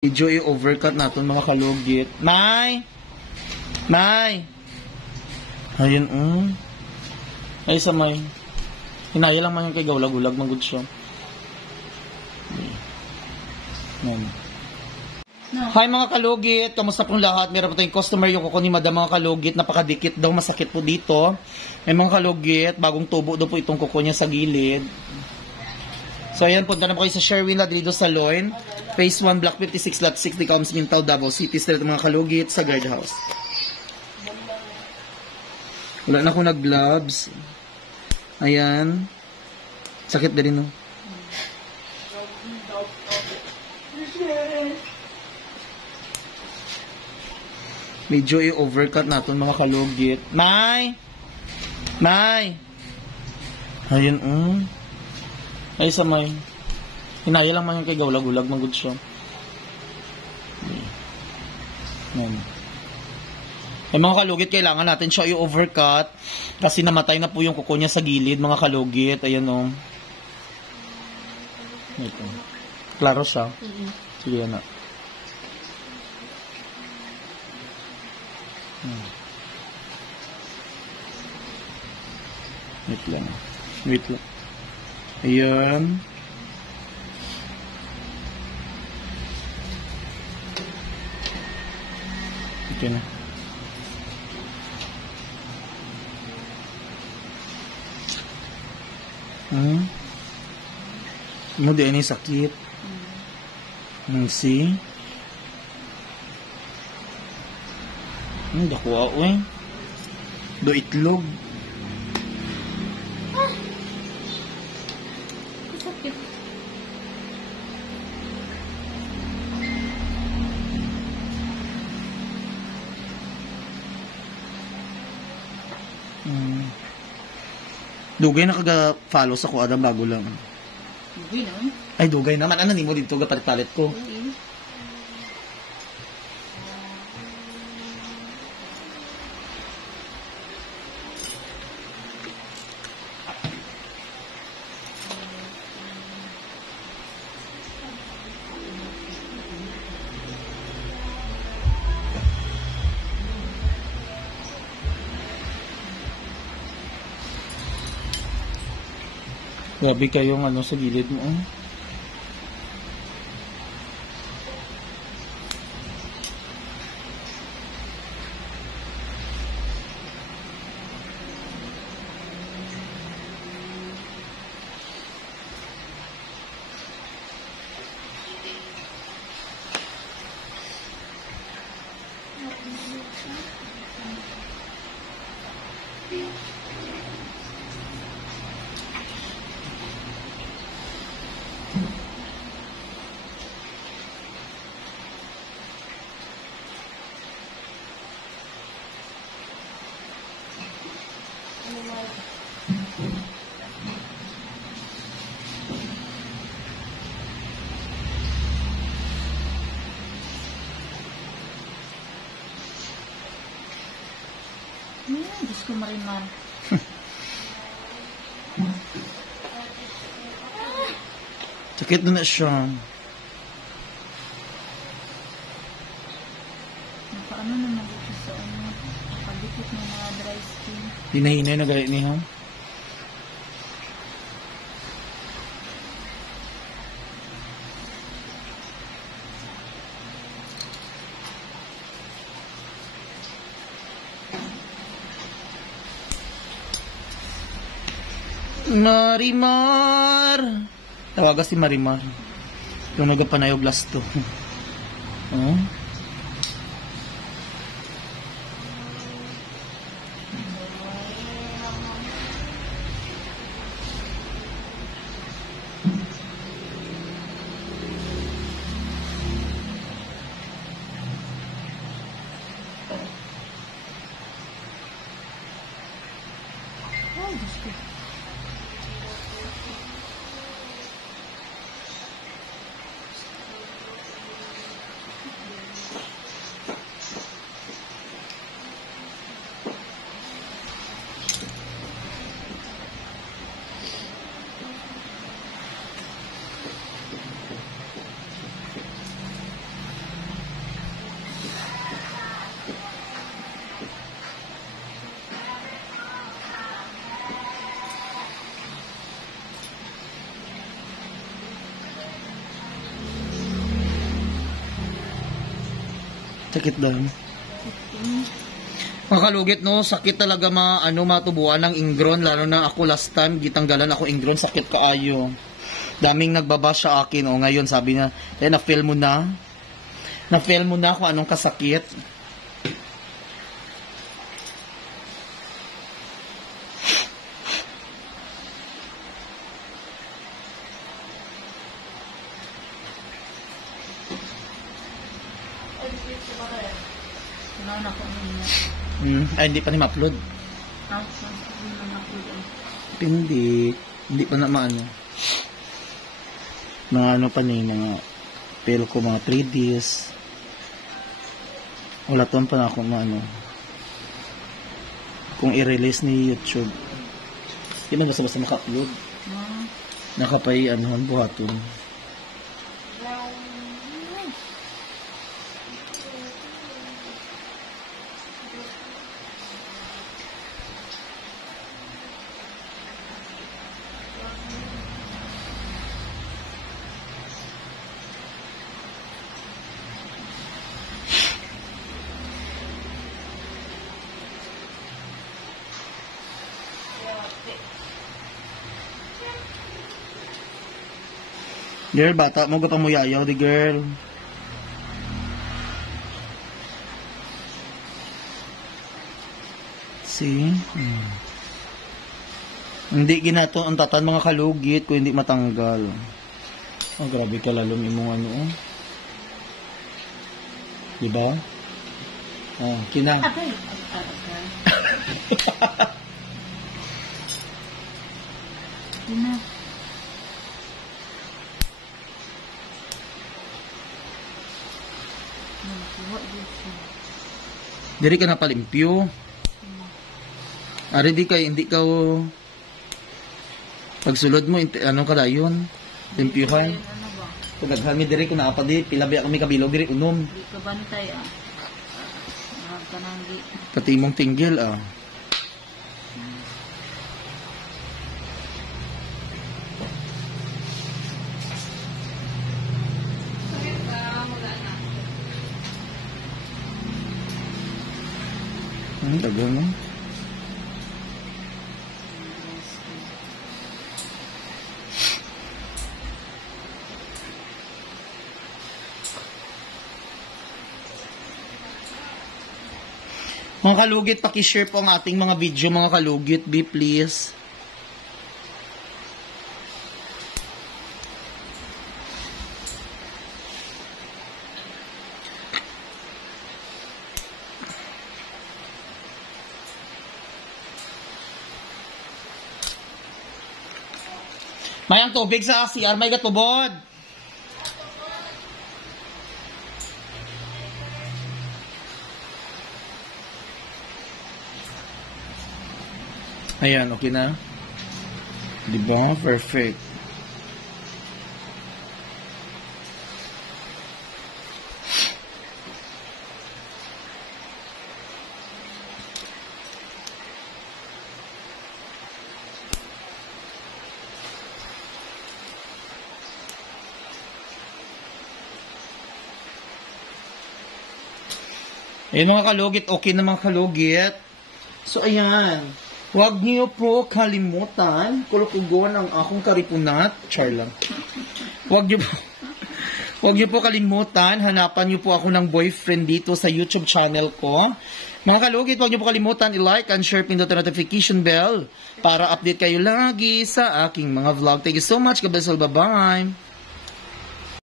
Medyo i-overcut natin mga kalugit. Nay! Nay! Ayun, Ay, sa may. Hinaya lang man yung kay gawlag-ulag, magod siya. Ayan. No. Hi mga kalugit, kamusta pong lahat? Meron po tayong customer yung kuko ni Madam mga kalugit, napakadikit daw, masakit po dito. Ay mga kalugit, bagong tubo daw po itong kuko niya sa gilid. So ayan, punta na po kayo sa Sherwin Ladrido Salon, Phase 1, Block 56, Lot 6, Dicaums, Mintaw, Davao City, Street mga kalugit sa guardhouse. Wala na akong nag-gloves. Ayan. Sakit na rin, no? Medyo i-overcut natin mga kalugit. Nay! Nay! Ayun, Ay, sa may. Hinaya lang man yung kay gawlag-ulag, magod siya. Ayan. Ay, mga kalugit, kailangan natin siya i-overcut kasi namatay na po yung kuko niya sa gilid, mga kalugit. Ayan, Ito. Klaro siya. Sige, yan na. Wait lang. Ayan. Okay na. Mo di ini sakit. See? Dakuha ko do itlog. Sakit. Dugay na kaga-follow sa kuha bago lang. Dugay naman. Ay, dugay naman. Ano ni mo dito gapalit-palit ko? Grabe kayong sa gilid mo. Diyos ko marimar. Sakit na siya. Paano naman dito sa pagdikit ng mga dry skin? Hinahinay na galit niya. Marimar! Tawaga si Marimar. Yung nagapanayo blasto. Ay, Diyos ko. Sakit daw. Mga kalugit, no? Sakit talaga matubuan ng ingron. Lalo na ako last time, gitanggalan ako ingron. Sakit kaayo. Daming nagbaba sa akin. O ngayon, sabi na, na-feel mo na? Na-feel mo na kung anong kasakit? Ay, hindi pa ni ma-upload. Hindi pa na maano. Mga ano pa ni, mga pero ko mga 3 days. Wala tuwan pa na ako maano. Kung i-release ni YouTube. Hindi man basta-basta maka-upload. Nakapay anuhan buhaton. Girl, bata mo pa mo yayaw di girl. See? Hindi ginato ang tatan mga kalugit kung hindi matanggal. Oh, grabe ka lalong imong ano. Diba? Oh, kina. Kina. Diri ka na palimpyo. Ari di kay hindi ka pagsulod mo ano ka dayon? Limpyuhan. Pagdaghan mi diri ko na pa di pila biya kami kabilog diri unom. Di ka bantay kanang pati imong tinggil Dago no? Mga kalugit, paki-share po ang ating mga video, mga kalugit, be please. May ang tubig sa CR, may gatubod. Ayan, okay na. Diba? Perfect. Ayan mga kalugit, okay na mga kalugit. So ayan, huwag niyo po kalimutan, kulukugon ang akong karipunat. Char lang. Huwag niyo po kalimutan, hanapan niyo po ako ng boyfriend dito sa YouTube channel ko. Mga kalugit, huwag niyo po kalimutan i-like and share, pindutin notification bell para update kayo lagi sa aking mga vlog. Thank you so much. God bless all. Bye-bye.